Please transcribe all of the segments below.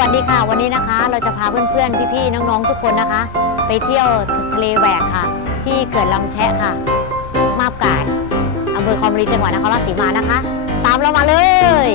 วัสดีค่ะวันนี้นะคะเราจะพาเพื่อนๆพี่ๆน้องๆทุกคนนะคะไปเที่ยวทะเลแหวกค่ะที่เขื่อนลำแชะค่ะมาบกาดอำเภอคอมบุรีจังหวัดนครราชสีมานะคะตามเรามาเลย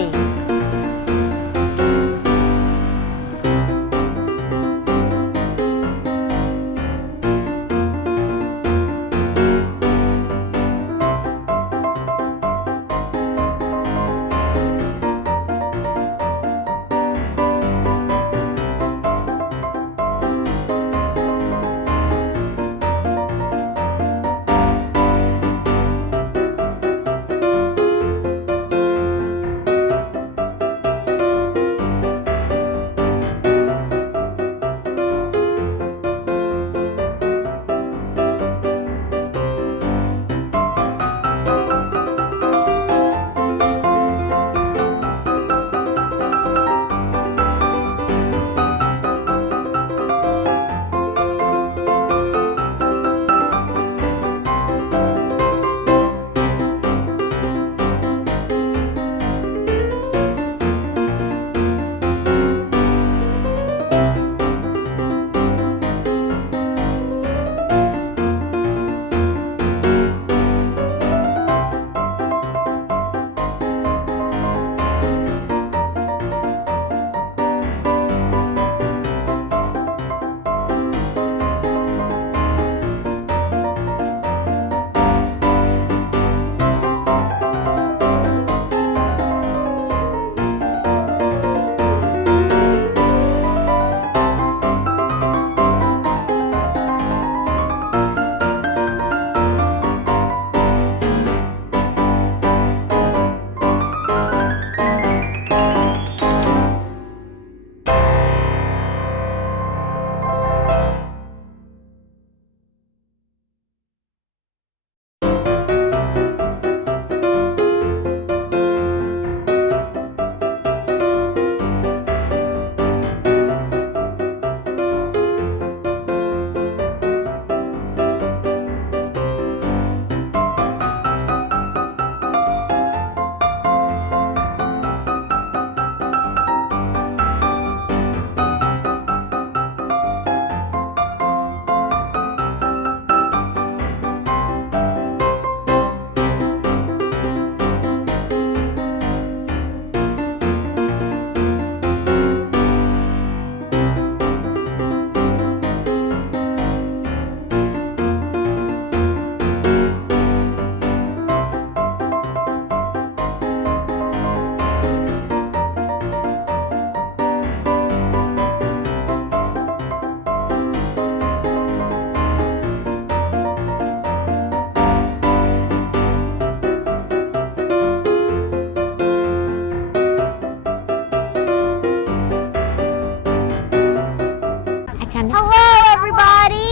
Hello, everybody.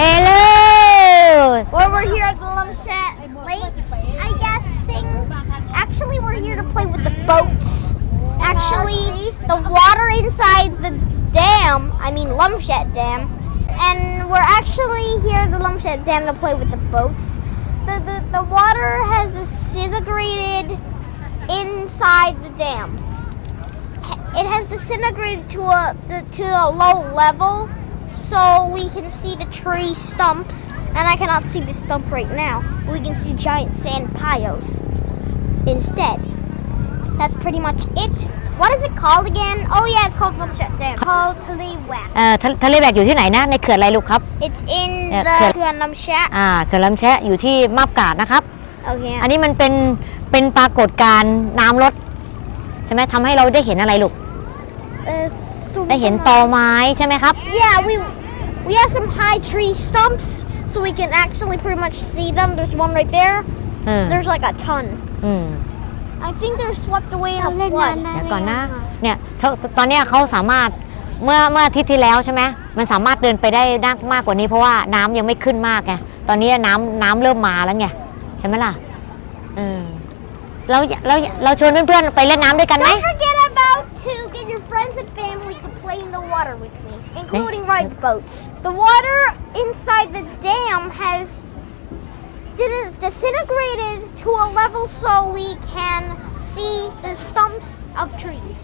Hello Well, we're here at the Lumshat Lake, I guess. Actually, we're here to play with the boats. Actually, the water inside the dam, I mean Lumshat Dam, and we're actually here at the Lumshat Dam to play with the boats. The water has disintegrated inside the dam. It has disintegrated to a low level, so we can see the tree stumps, and I cannot see the stump right now. We can see giant sand piles instead. That's pretty much it. What is it called again? Oh yeah, it's called Lumshat Dam. It's called ทะเลแหวก ทะเลแหวกอยู่ที่ไหนนะในเขื่อนอะไรลูกครับ It's in the เขื่อนลำแชะ เขื่อนลำแชะอยู่ที่มาบกาดนะครับ Okay. อันนี้มันเป็นปรากฏการณ์น้ำลดใช่ไหมทำให้เราได้เห็นอะไรลูกได้เห็นตอไม้ใช่ไหมครับ Yeah, we have some high tree stumps, so we can actually pretty much see them. There's one right there. There's like a ton. I think they're swept away in a flood. เดี๋ยวก่อนนะเนี่ยตอนนี้เขาสามารถเมื่ออาทิตย์ที่แล้วใช่ไหมมันสามารถเดินไปได้มากกว่านี้เพราะว่าน้ำยังไม่ขึ้นมากไงตอนนี้น้ำเริ่มมาแล้วไงใช่ไหมล่ะเราชวนเพื่อนๆไปเล่นน้ำด้วยกันไหม Don't forget about to get your friends and family to play in the water with me, including ride boats. The water inside the dam has disintegrated to a level so we can see the stumps of trees.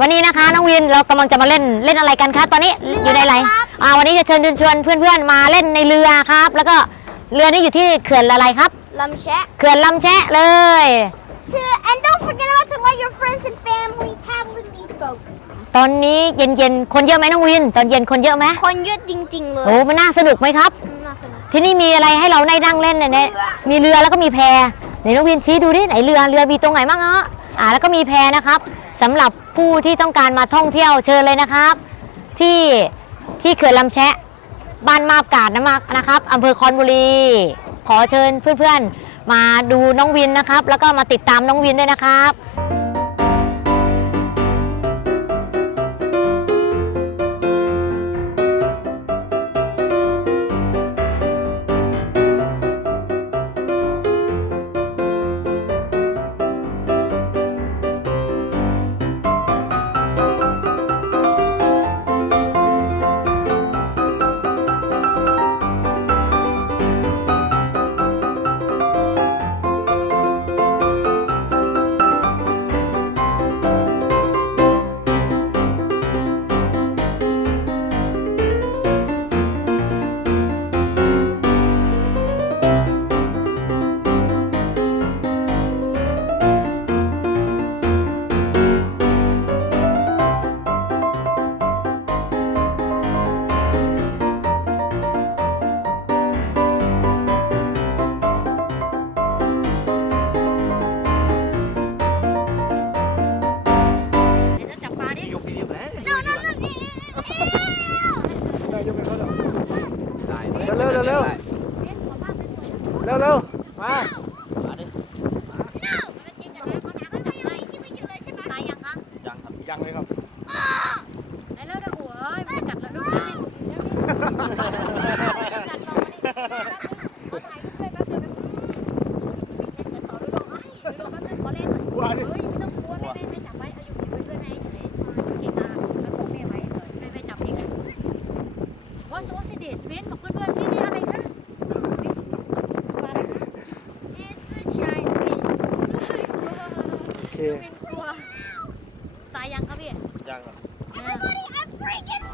วันนี้นะคะน้องวินเรากำลังจะมาเล่นอะไรกันคะตอนนี้อยู่ในอะไรวันนี้จะเชิญชวนเพื่อนๆมาเล่นในเรือครับแล้วก็เรือนี้อยู่ที่เขื่อนอะไรครับลำแชะเขื่อนลำแชะเลย and don't forget about to let your friends and family paddle in these boats ตอนนี้เย็นๆคนเยอะไหมน้องวินตอนเย็นคนเยอะไหมคนเยอะจริงๆเลยโอ้มันน่าสนุกไหมครับน่าสนุกที่นี่มีอะไรให้เราได้นั่งเล่นเนี่ยมีเรือแล้วก็มีแพไหนน้องวินชี้ดูดิไหนเรือมีตรงไหนบ้างแล้วก็มีแพนะครับสำหรับผู้ที่ต้องการมาท่องเที่ยวเชิญเลยนะครับที่เขื่อนลำแชะบ้านมาบกาดนะครับอำเภอคอนบุรีขอเชิญเพื่อนๆมาดูน้องวินนะครับแล้วก็มาติดตามน้องวินด้วยนะครับเร็วมายังเลยครับแล้วโอ้ยมันกัดแล้วดูตายยังครับพี่ยังครับ Everybody I'm freaking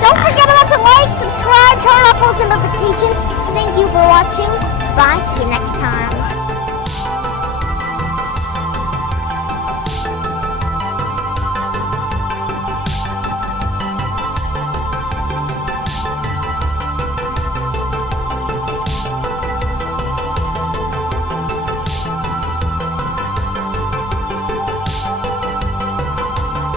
Don't forget about to like, subscribe, turn on post notifications. Thank you for watching. Bye. See you next time.